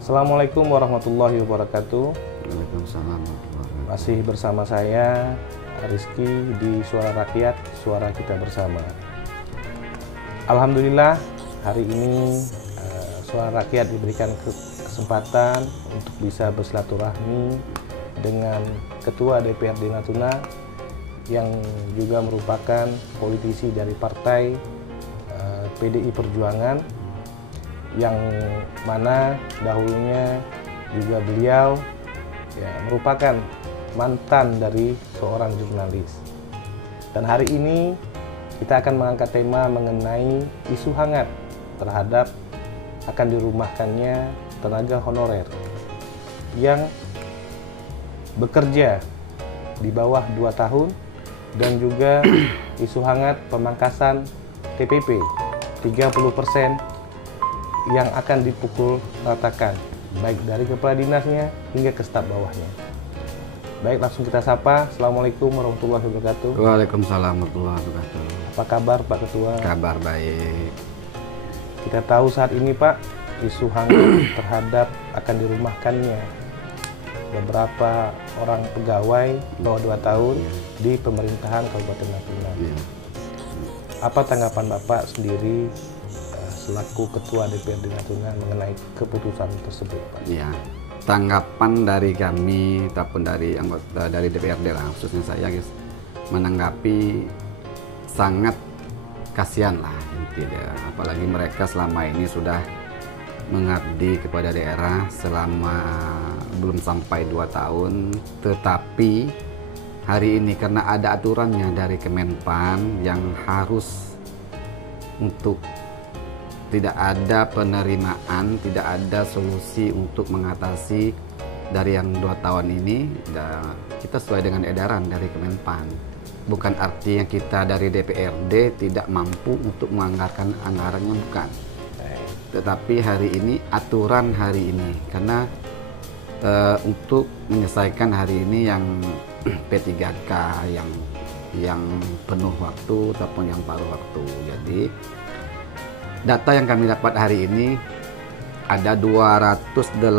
Assalamualaikum warahmatullahi wabarakatuh. Waalaikumsalam warahmatullahi wabarakatuh. Masih bersama saya Rizky di Suara Rakyat, Suara Kita Bersama. Alhamdulillah hari ini Suara Rakyat diberikan kesempatan untuk bisa bersilaturahmi dengan Ketua DPRD Natuna yang juga merupakan politisi dari partai PDI Perjuangan, yang mana dahulunya juga beliau merupakan mantan dari seorang jurnalis. Dan hari ini kita akan mengangkat tema mengenai isu hangat terhadap akan dirumahkannya tenaga honorer yang bekerja di bawah 2 tahun, dan juga isu hangat pemangkasan TPP 30% yang akan dipukul ratakan, baik dari kepala dinasnya hingga ke staf bawahnya. Baik, langsung kita sapa. Assalamualaikum warahmatullahi wabarakatuh. Waalaikumsalam warahmatullahi wabarakatuh. Apa kabar Pak Ketua? Kabar baik. Kita tahu saat ini Pak, isu hangat terhadap akan dirumahkannya beberapa orang pegawai bawah 2 tahun di pemerintahan Kabupaten Natuna. Apa tanggapan Bapak sendiri selaku Ketua DPRD Natuna mengenai keputusan tersebut, Pak? Ya, tanggapan dari kami ataupun dari anggota dari DPRD lah, khususnya saya guys, menanggapi sangat kasihan lah intinya. Apalagi mereka selama ini sudah mengabdi kepada daerah selama belum sampai 2 tahun, tetapi hari ini karena ada aturannya dari Kemenpan yang harus untuk tidak ada penerimaan, tidak ada solusi untuk mengatasi dari yang 2 tahun ini. Kita sesuai dengan edaran dari Kemenpan. Bukan artinya kita dari DPRD tidak mampu untuk menganggarkan anggarannya, bukan. Tetapi hari ini, aturan hari ini, karena untuk menyelesaikan hari ini yang P3K yang penuh waktu ataupun yang paruh waktu. Jadi data yang kami dapat hari ini ada 284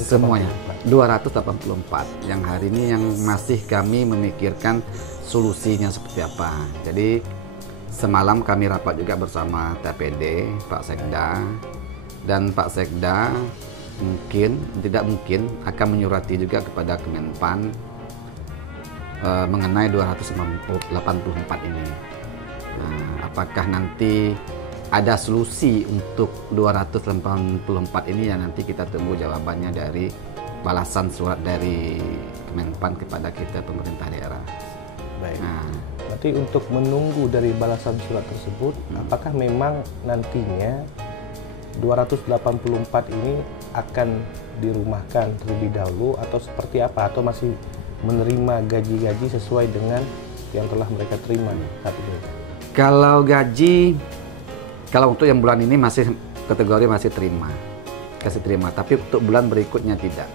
semuanya, 284 yang hari ini yang masih kami memikirkan solusinya seperti apa. Jadi semalam kami rapat juga bersama TPD, Pak Sekda, dan Pak Sekda tidak mungkin akan menyurati juga kepada Kemenpan mengenai 284 ini. Nah, apakah nanti ada solusi untuk 284 ini, ya nanti kita tunggu jawabannya dari balasan surat dari Kemenpan kepada kita pemerintah daerah. Baik. Nah, berarti untuk menunggu dari balasan surat tersebut, apakah memang nantinya 284 ini akan dirumahkan terlebih dahulu atau seperti apa, atau masih menerima gaji-gaji sesuai dengan yang telah mereka terima saat ini? Kalau gaji, kalau untuk yang bulan ini masih kategori masih kasih terima, tapi untuk bulan berikutnya tidak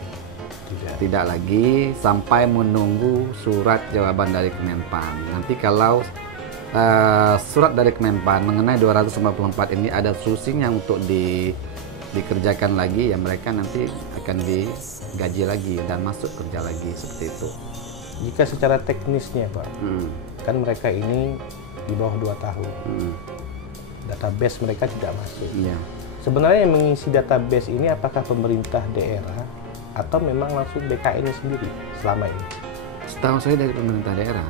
lagi sampai menunggu surat jawaban dari Kemenpan. Nanti kalau surat dari Kemenpan mengenai 254 ini ada solusinya untuk dikerjakan lagi, ya mereka nanti akan digaji lagi dan masuk kerja lagi seperti itu. Jika secara teknisnya Pak, kan mereka ini di bawah 2 tahun, database mereka tidak masuk. Sebenarnya yang mengisi database ini apakah pemerintah daerah atau memang langsung BKN sendiri selama ini? Setahu saya dari pemerintah daerah.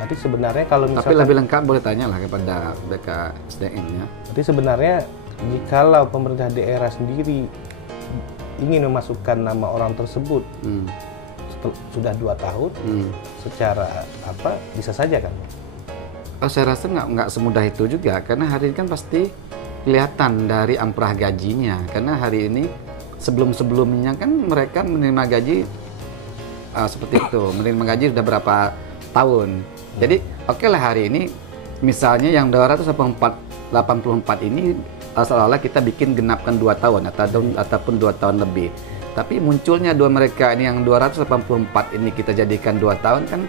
Berarti sebenarnya kalau misalkan, tapi lebih lengkap boleh tanyalah kepada BKSDM ya. Berarti sebenarnya jikalau pemerintah daerah sendiri ingin memasukkan nama orang tersebut sudah 2 tahun, secara apa bisa saja kan? Saya rasa nggak semudah itu juga, karena hari ini kan pasti kelihatan dari amprah gajinya. Karena hari ini sebelumnya kan mereka menerima gaji seperti itu, menerima gaji sudah berapa tahun. Jadi oke lah hari ini misalnya yang 284 ini seolah-olah kita bikin genapkan 2 tahun ataupun 2 tahun lebih. Tapi munculnya mereka ini yang 284 ini kita jadikan 2 tahun kan,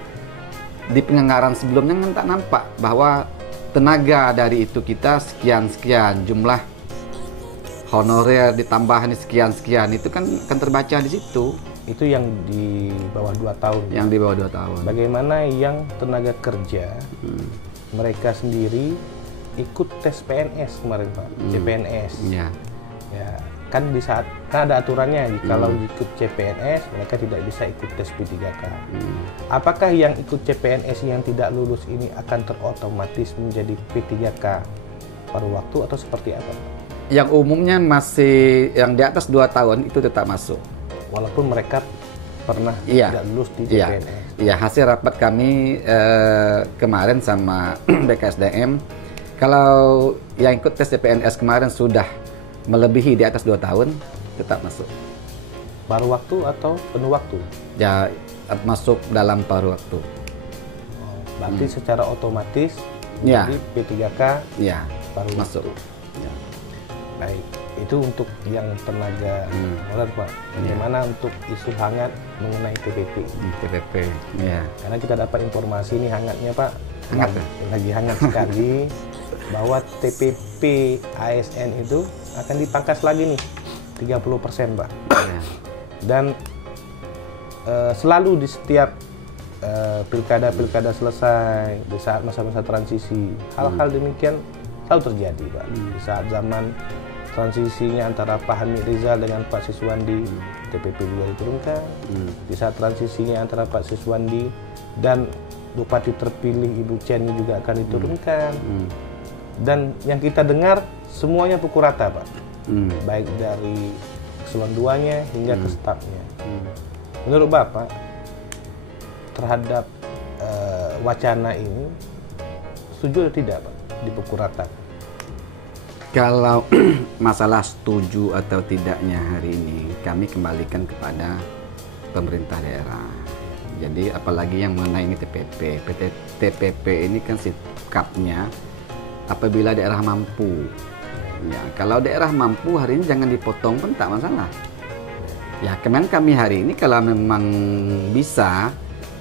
di penganggaran sebelumnya kan tak nampak bahwa tenaga dari itu kita sekian jumlah honorer ditambah nih sekian-sekian, itu kan terbaca di situ. Itu yang di bawah 2 tahun. Yang di bawah 2 tahun. Bagaimana yang tenaga kerja mereka sendiri ikut tes PNS kemarin Pak, CPNS. Ya. Ya, kan di saat kan ada aturannya, kalau ikut CPNS mereka tidak bisa ikut tes P3K. Apakah yang ikut CPNS yang tidak lulus ini akan terotomatis menjadi P3K paruh waktu atau seperti apa? Yang umumnya masih yang di atas 2 tahun itu tetap masuk. Walaupun mereka pernah Iya. tidak lulus di Iya. CPNS. Iya, hasil rapat kami kemarin sama BKSDM, kalau yang ikut tes CPNS kemarin sudah melebihi di atas 2 tahun, tetap masuk. Paruh waktu atau penuh waktu? Ya, masuk dalam paruh waktu. Berarti secara otomatis Ya. jadi P3K Ya, paruh masuk. waktu. Ya. Baik, itu untuk yang tenaga honorer Pak. Bagaimana untuk isu hangat mengenai TPP? TPP. Ya. Karena kita dapat informasi ini hangatnya Pak, Hangat, lagi hangat sekali bahwa TPP ASN itu akan dipangkas lagi nih 30% Pak. Ya. Dan selalu di setiap pilkada-pilkada selesai, di saat masa-masa transisi, hal-hal demikian selalu terjadi Pak. Di saat zaman transisinya antara Pak Hamid Rizal dengan Pak Siswandi, TPP juga diturunkan. Di saat transisinya antara Pak Siswandi dan Bupati terpilih Ibu Ceni juga akan diturunkan. Dan yang kita dengar semuanya pukul rata Pak, baik dari eselon 2-nya hingga ke stafnya. Menurut Bapak terhadap wacana ini setuju atau tidak Pak dipukul rata? Kalau masalah setuju atau tidaknya hari ini, kami kembalikan kepada pemerintah daerah. Jadi apalagi yang mengenai ini TPP. TPP ini kan sikapnya apabila daerah mampu. Ya, kalau daerah mampu hari ini jangan dipotong pun tak masalah. Ya, kemarin kami hari ini kalau memang bisa,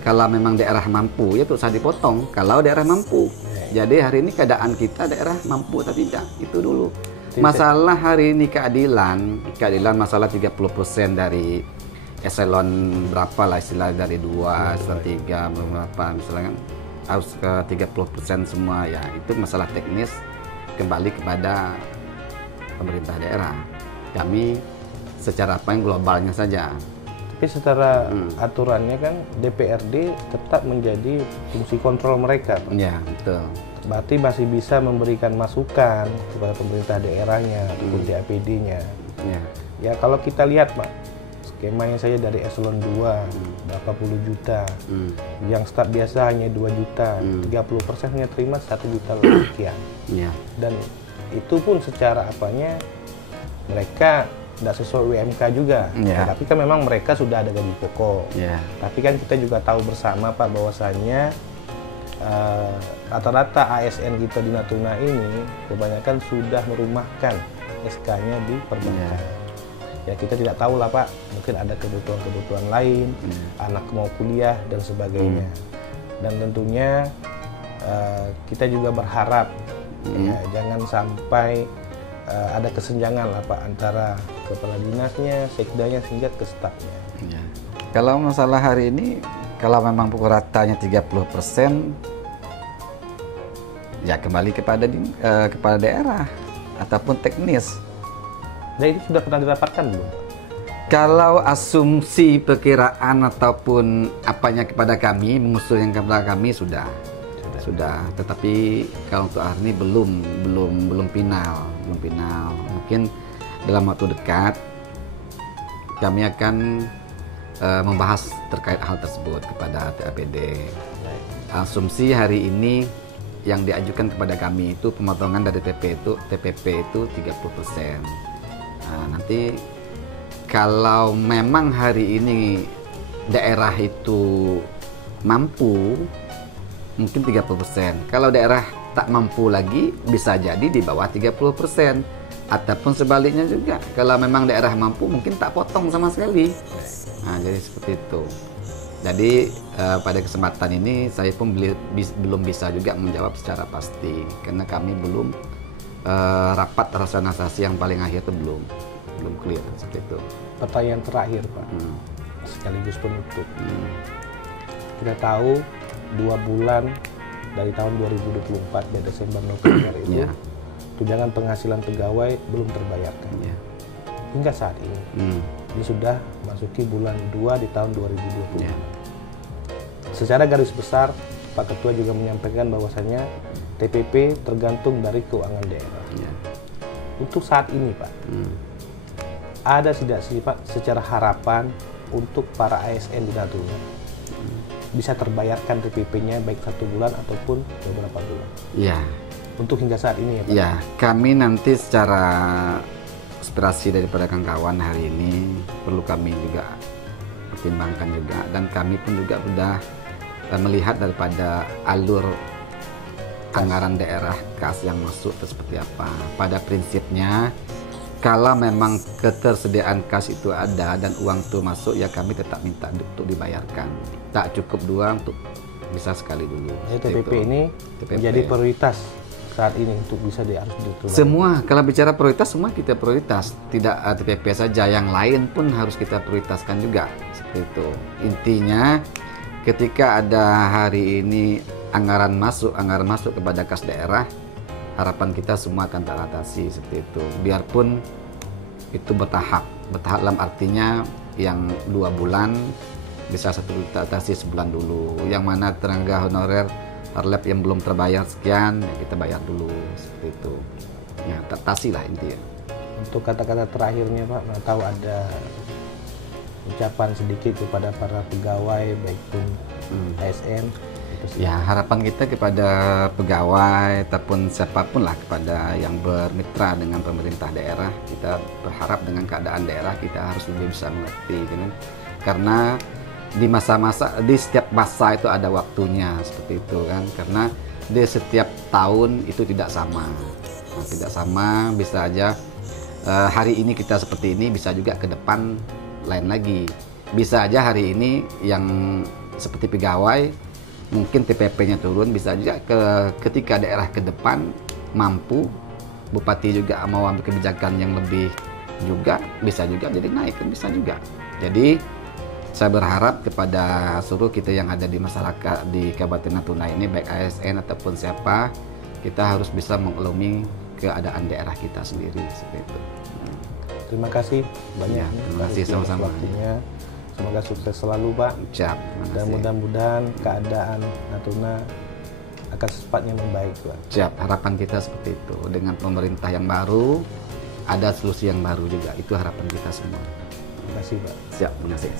kalau memang daerah mampu ya tak usah dipotong. Kalau daerah mampu. Jadi hari ini keadaan kita daerah mampu atau tidak, itu dulu. Masalah hari ini keadilan masalah 30% dari eselon berapa lah istilah dari 2, eselon 3, berapa misalnya kan harus ke 30% semua ya. Itu masalah teknis kembali kepada pemerintah daerah. Kami secara apa yang globalnya saja. Tapi secara aturannya kan DPRD tetap menjadi fungsi kontrol mereka Pak. Ya, betul. Berarti masih bisa memberikan masukan kepada pemerintah daerahnya ataupun DAPD-nya. Ya. Ya kalau kita lihat Pak, skemanya saya dari eselon 2 berapa puluh juta, yang staf biasa hanya 2 juta, 30% hanya terima 1 juta sekian. Ya. Dan itu pun secara apanya mereka tidak sesuai UMK juga. Ya. Tapi kan memang mereka sudah ada gaji pokok. Ya. Tapi kan kita juga tahu bersama Pak bahwasannya rata-rata ASN kita di Natuna ini kebanyakan sudah merumahkan SK-nya di perbankan. Ya kita tidak tahu lah Pak, mungkin ada kebutuhan-kebutuhan lain, anak mau kuliah dan sebagainya. Dan tentunya kita juga berharap ya, jangan sampai ada kesenjangan lah Pak antara kepala dinasnya, sekdanya hingga ke stafnya. Ya. Kalau masalah hari ini, kalau memang pukul ratanya 30%, ya kembali kepada daerah ataupun teknis. Nah itu sudah pernah dirapatkan belum? Kalau asumsi perkiraan ataupun apanya kepada kami, mengusul yang kepada kami sudah. Tetapi kalau untuk hari ini belum final. Mungkin dalam waktu dekat kami akan membahas terkait hal tersebut kepada TAPD. Asumsi hari ini yang diajukan kepada kami itu pemotongan dari TPP itu 30%. Nah, nanti kalau memang hari ini daerah itu mampu mungkin 30%. Kalau daerah tak mampu lagi bisa jadi di bawah 30%. Ataupun sebaliknya juga, kalau memang daerah mampu mungkin tak potong sama sekali. Nah, jadi seperti itu. Jadi pada kesempatan ini saya pun belum bisa juga menjawab secara pasti karena kami belum rapat rasionalisasi yang paling akhir itu belum clear seperti itu. Pertanyaan terakhir Pak, sekaligus penutup. Kita tahu 2 bulan dari tahun 2024 dari Desember November itu tunjangan penghasilan pegawai belum terbayarkan. Hingga saat ini, ini sudah masuki bulan 2 di tahun 2025. Secara garis besar, Pak Ketua juga menyampaikan bahwasanya TPP tergantung dari keuangan daerah. Untuk saat ini Pak, ada tidak sih Pak secara harapan untuk para ASN di Natuna bisa terbayarkan TPP-nya baik 1 bulan ataupun beberapa bulan? Ya. Untuk hingga saat ini ya Pak? Ya, kami nanti secara aspirasi daripada kawan-kawan hari ini perlu kami juga pertimbangkan juga, dan kami pun juga sudah melihat daripada alur anggaran daerah kas yang masuk itu seperti apa. Pada prinsipnya kalau memang ketersediaan kas itu ada dan uang itu masuk, ya kami tetap minta untuk dibayarkan. Tak cukup 2 untuk bisa sekali dulu. TPP ini menjadi prioritas saat ini untuk bisa harus ditunaikan. Semua, kalau bicara prioritas, semua kita prioritas. Tidak TPP saja, yang lain pun harus kita prioritaskan juga. Seperti itu. Intinya, ketika ada hari ini anggaran masuk kepada kas daerah, harapan kita semua akan teratasi seperti itu. Biarpun itu bertahap dalam artinya yang 2 bulan bisa teratasi sebulan dulu. Yang mana tenaga honorer Harlep yang belum terbayar sekian, ya kita bayar dulu seperti itu. Ya, teratasi lah intinya. Untuk kata-kata terakhirnya Pak, mau tahu ada ucapan sedikit kepada para pegawai baik pun ASN. Ya, harapan kita kepada pegawai ataupun siapapun lah, kepada yang bermitra dengan pemerintah daerah, kita berharap dengan keadaan daerah kita harus lebih bisa mengerti kan? Karena di setiap masa itu ada waktunya seperti itu kan, karena di setiap tahun itu tidak sama. Tidak sama, bisa aja hari ini kita seperti ini, bisa juga ke depan lain lagi. Bisa aja hari ini yang seperti pegawai mungkin TPP-nya turun, bisa aja ketika daerah ke depan mampu, bupati juga mau ambil kebijakan yang lebih juga, bisa juga jadi naik kan, bisa juga. Jadi saya berharap kepada seluruh kita yang ada di masyarakat di Kabupaten Natuna ini, baik ASN ataupun siapa, kita harus bisa mengelomi keadaan daerah kita sendiri seperti itu. Terima kasih banyak. Ya, terima kasih sama-sama. Waktunya. Semoga sukses selalu Pak. Siap, dan mudah-mudahan keadaan Natuna akan secepatnya membaik Pak. Siap, harapan kita seperti itu. Dengan pemerintah yang baru, ada solusi yang baru juga. Itu harapan kita semua. Terima kasih Pak. Siap, terima kasih.